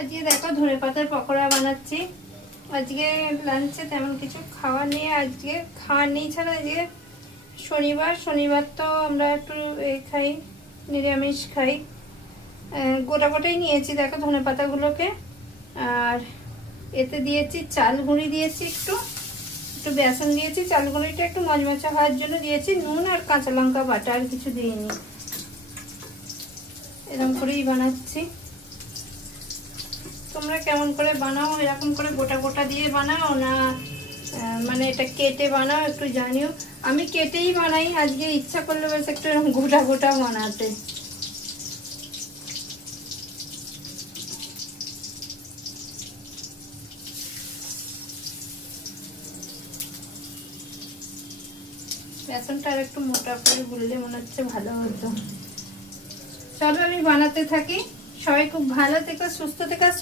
আজকে দেখো ধনেপাতার পকোড়া বানাচ্ছি। আজকে লাঞ্চে তেমন কিছু খাওয়া নেই, আজকে খাওয়ার নেই ছাড়া আজকে শনিবার তো আমরা একটু খাই, নিরামিষ খাই। গোটা গোটাই নিয়েছি দেখো ধনেপাতাগুলোকে। আর এতে দিয়েছি চাল গুঁড়ি, দিয়েছি একটু একটু বেসন দিয়েছি, চাল গুঁড়িটা একটু মচমচা হওয়ার জন্য দিয়েছি, নুন আর কাঁচা লঙ্কা বাটা, আর কিছু দিইনি। এরকম করেই বানাচ্ছি। তোমরা কেমন করে বানাও? এরকম করে গোটা গোটা দিয়ে বানাও না মানে এটা কেটে বানাও একটু জানিও। আমি কেটেই বানাই, আজকে ইচ্ছা করলে বেশ একটু এরকম গোটা গোটা বানাতে। বেসনটা আর একটু মোটা করে গুললে মনে হচ্ছে ভালো হতো। চলো আমি বানাতে থাকি। সবাই খুব ভালো থেকো, সুস্থ থেকো।